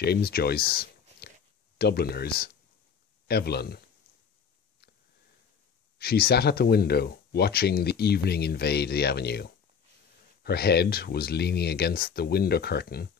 James Joyce, Dubliners, Eveline. She sat at the window, watching the evening invade the avenue. Her head was leaning against the window curtain,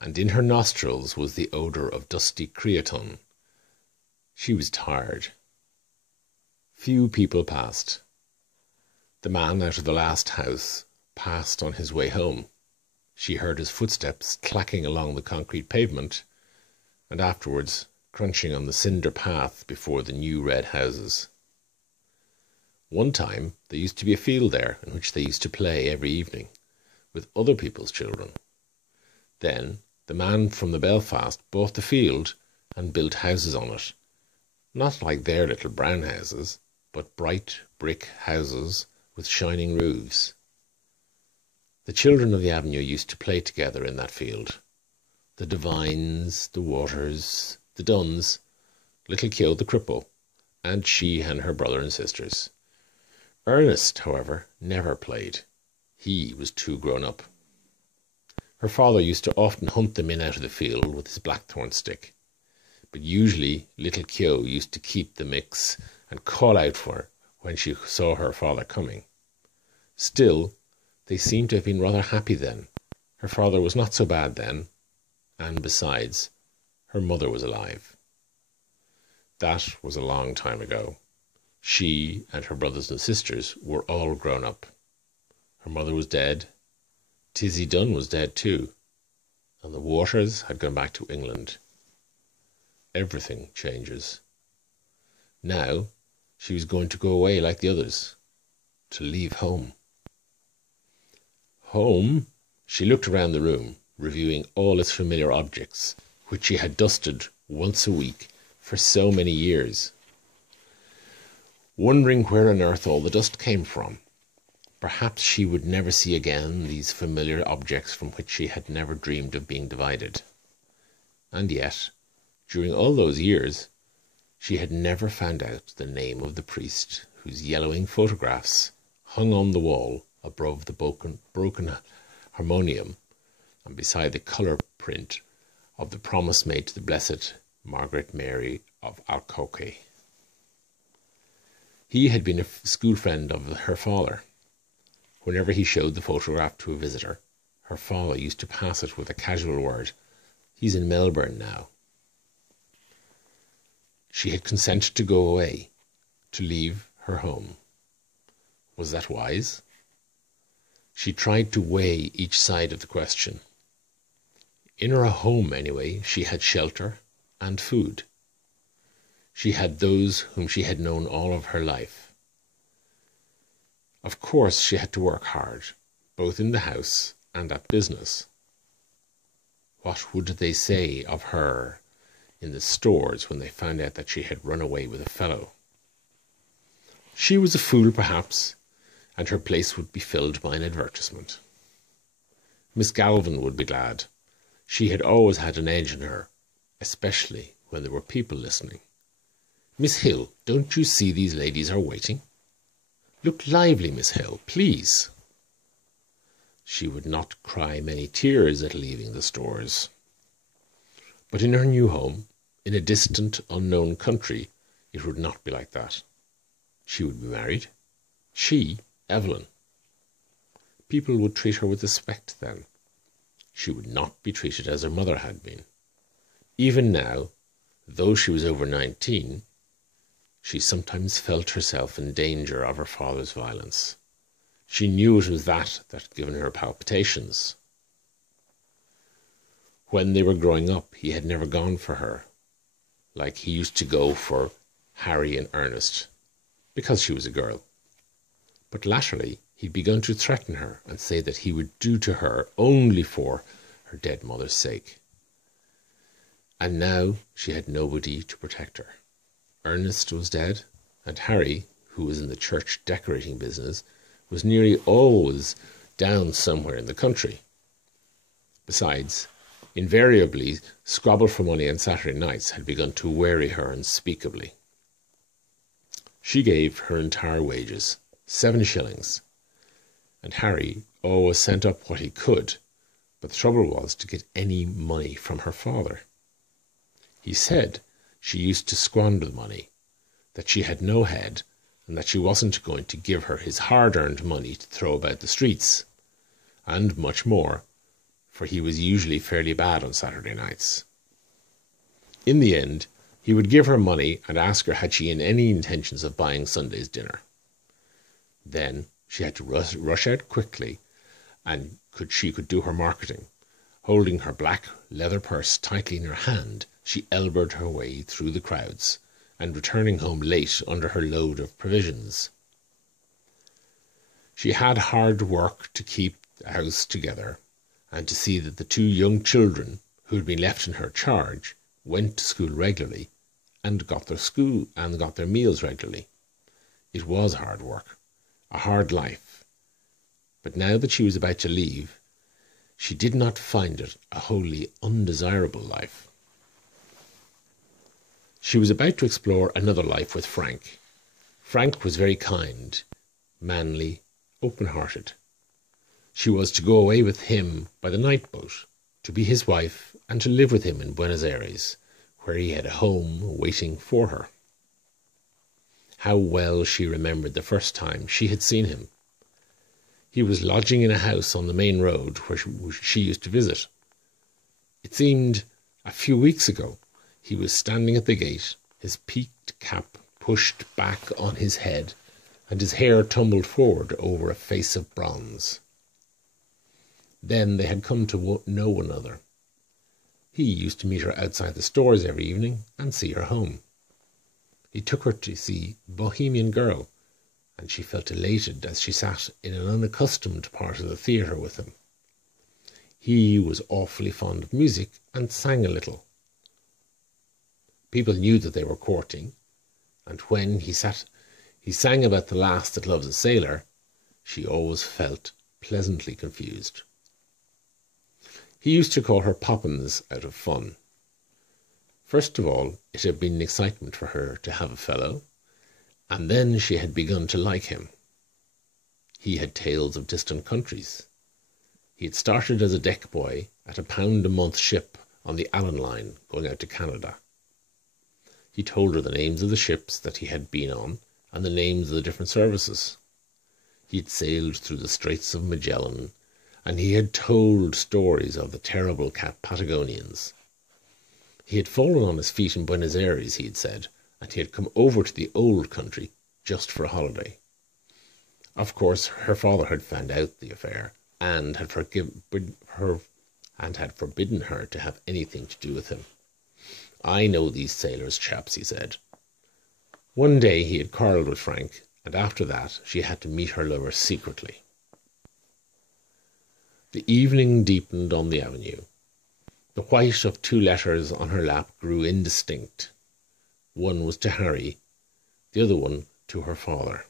and in her nostrils was the odour of dusty cretonne. She was tired. Few people passed. The man out of the last house passed on his way home. She heard his footsteps clacking along the concrete pavement, and afterwards crunching on the cinder path before the new red houses. One time there used to be a field there in which they used to play every evening, with other people's children. Then the man from the Belfast bought the field and built houses on it, not like their little brown houses, but bright brick houses with shining roofs. The children of the avenue used to play together in that field. The Devines, the Waters, the Dunns, little Keogh the cripple, and she and her brother and sisters. Ernest, however, never played. He was too grown up. Her father used to often hunt them in out of the field with his blackthorn stick, but usually little Keogh used to keep the mix and call out for her when she saw her father coming. Still, they seemed to have been rather happy then. Her father was not so bad then, and besides, her mother was alive. That was a long time ago. She and her brothers and sisters were all grown up. Her mother was dead. Tizzie Dunn was dead too, and the Waters had gone back to England. Everything changes. Now she was going to go away like the others, to leave home. Home? She looked around the room, reviewing all its familiar objects, which she had dusted once a week for so many years, wondering where on earth all the dust came from. Perhaps she would never see again these familiar objects from which she had never dreamed of being divided. And yet, during all those years, she had never found out the name of the priest whose yellowing photographs hung on the wall above the broken harmonium and beside the colour print of the promise made to the Blessed Margaret Mary of Alcoque. He had been a school friend of her father. Whenever he showed the photograph to a visitor, her father used to pass it with a casual word, "He's in Melbourne now." She had consented to go away, to leave her home. Was that wise? She tried to weigh each side of the question. In her home, anyway, she had shelter and food. She had those whom she had known all of her life. Of course, she had to work hard, both in the house and at business. What would they say of her in the stores when they found out that she had run away with a fellow? She was a fool, perhaps, and her place would be filled by an advertisement. Miss Galvin would be glad. She had always had an edge in her, especially when there were people listening. "Miss Hill, don't you see these ladies are waiting? Look lively, Miss Hill, please." She would not cry many tears at leaving the stores. But in her new home, in a distant, unknown country, it would not be like that. She would be married. She, Eveline. People would treat her with respect then. She would not be treated as her mother had been. Even now, though she was over 19, she sometimes felt herself in danger of her father's violence. She knew it was that had given her palpitations. When they were growing up, he had never gone for her, like he used to go for Harry and Ernest, because she was a girl. But latterly he'd begun to threaten her and say that he would do to her only for her dead mother's sake. And now she had nobody to protect her. Ernest was dead, and Harry, who was in the church decorating business, was nearly always down somewhere in the country. Besides, invariably, squabble for money on Saturday nights had begun to weary her unspeakably. She gave her entire wages, 7 shillings, and Harry always sent up what he could, but the trouble was to get any money from her father. He said she used to squander the money, that she had no head, and that she wasn't going to give her his hard-earned money to throw about the streets, and much more, for he was usually fairly bad on Saturday nights. In the end, he would give her money and ask her had she any intentions of buying Sunday's dinner. Then she had to rush out quickly, and she could do her marketing. Holding her black leather purse tightly in her hand, she elbowed her way through the crowds, and returning home late under her load of provisions. She had hard work to keep the house together, and to see that the 2 young children who had been left in her charge went to school regularly and got their meals regularly. It was hard work, a hard life. But now that she was about to leave, she did not find it a wholly undesirable life. She was about to explore another life with Frank. Frank was very kind, manly, open-hearted. She was to go away with him by the night boat, to be his wife and to live with him in Buenos Aires, where he had a home waiting for her. How well she remembered the first time she had seen him. He was lodging in a house on the main road where she used to visit. It seemed a few weeks ago. He was standing at the gate, his peaked cap pushed back on his head, and his hair tumbled forward over a face of bronze. Then they had come to know one another. He used to meet her outside the stores every evening and see her home. He took her to see Bohemian Girl, and she felt elated as she sat in an unaccustomed part of the theatre with him. He was awfully fond of music and sang a little. People knew that they were courting, and when he sang about the lass that loves a sailor, she always felt pleasantly confused. He used to call her Poppins out of fun. First of all, it had been an excitement for her to have a fellow, and then she had begun to like him. He had tales of distant countries. He had started as a deck boy at £1 a month ship on the Allen line going out to Canada. He told her the names of the ships that he had been on and the names of the different services. He had sailed through the Straits of Magellan, and he had told stories of the terrible Patagonians. He had fallen on his feet in Buenos Aires, he had said, and he had come over to the old country just for a holiday. Of course, her father had found out the affair and had forbidden her to have anything to do with him. I know these sailors chaps, he said. One day he had quarrelled with Frank, and after that she had to meet her lover secretly. The evening deepened on the avenue. The white of 2 letters on her lap grew indistinct. One was to Harry, the other one to her father.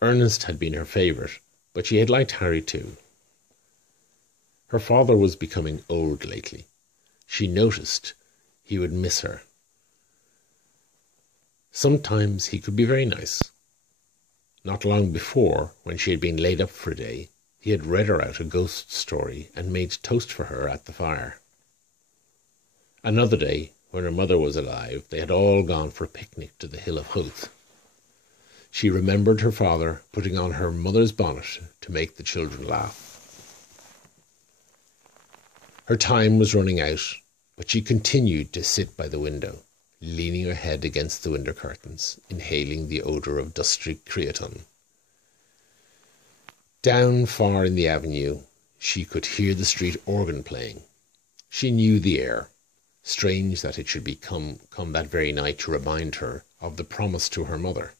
Ernest had been her favourite, but she had liked Harry too. Her father was becoming old lately. She noticed he would miss her. Sometimes he could be very nice. Not long before, when she had been laid up for a day, he had read her out a ghost story and made toast for her at the fire. Another day, when her mother was alive, they had all gone for a picnic to the Hill of Howth. She remembered her father putting on her mother's bonnet to make the children laugh. Her time was running out, but she continued to sit by the window, leaning her head against the window curtains, inhaling the odour of dusty cretonne. Down far in the avenue, she could hear the street organ playing. She knew the air. Strange that it should come that very night to remind her of the promise to her mother.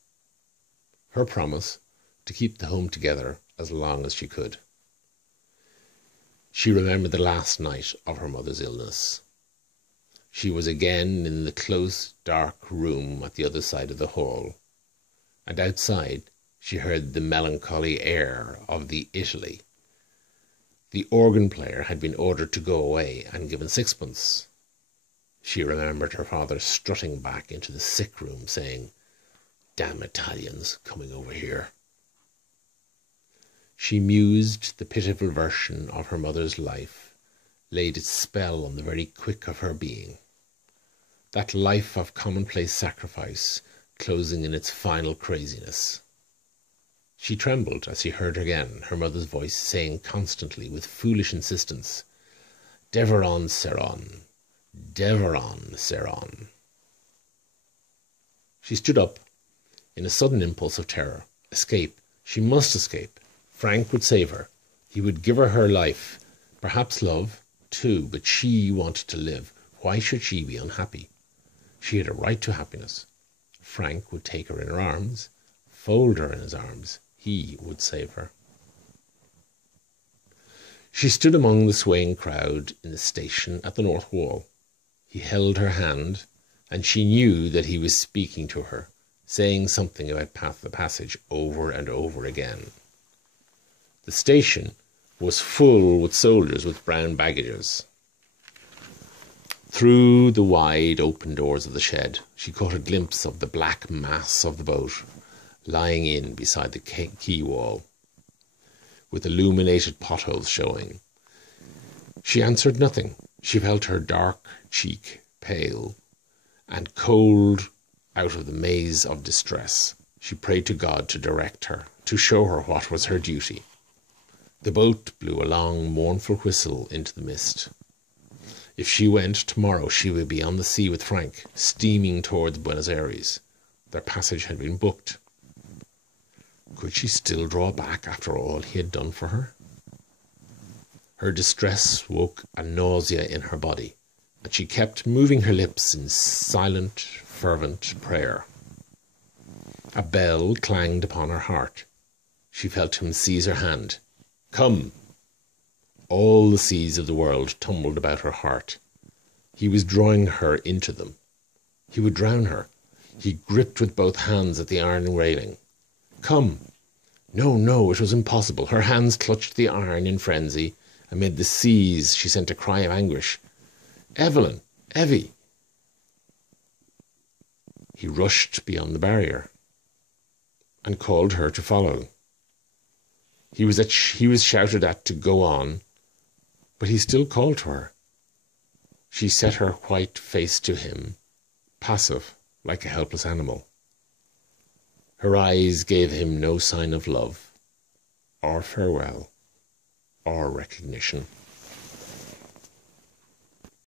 Her promise to keep the home together as long as she could. She remembered the last night of her mother's illness. She was again in the close, dark room at the other side of the hall, and outside she heard the melancholy air of the Italy. The organ player had been ordered to go away and given 6pence. She remembered her father strutting back into the sick room, saying, "Damn Italians coming over here." She mused the pitiful version of her mother's life, laid its spell on the very quick of her being. That life of commonplace sacrifice closing in its final craziness. She trembled as she heard again her mother's voice saying constantly with foolish insistence, "Deveron Seron, Deveron Seron." She stood up in a sudden impulse of terror. Escape. She must escape. Frank would save her. He would give her her life, perhaps love, too, but she wanted to live. Why should she be unhappy? She had a right to happiness. Frank would take her in her arms, fold her in his arms. He would save her. She stood among the swaying crowd in the station at the North Wall. He held her hand, and she knew that he was speaking to her, saying something about the passage over and over again. The station was full with soldiers with brown baggages. Through the wide open doors of the shed, she caught a glimpse of the black mass of the boat lying in beside the quay wall, with illuminated potholes showing. She answered nothing. She felt her dark cheek pale and cold out of the maze of distress. She prayed to God to direct her, to show her what was her duty. The boat blew a long, mournful whistle into the mist. If she went tomorrow, she would be on the sea with Frank, steaming towards Buenos Aires. Their passage had been booked. Could she still draw back after all he had done for her? Her distress woke a nausea in her body, and she kept moving her lips in silent, fervent prayer. A bell clanged upon her heart. She felt him seize her hand. "Come!" All the seas of the world tumbled about her heart. He was drawing her into them. He would drown her. He gripped with both hands at the iron railing. "Come!" No, no, it was impossible. Her hands clutched the iron in frenzy. Amid the seas she sent a cry of anguish. "Eveline! Evie!" He rushed beyond the barrier and called her to follow. He was shouted at to go on, but he still called to her. She set her white face to him, passive like a helpless animal. Her eyes gave him no sign of love, or farewell, or recognition.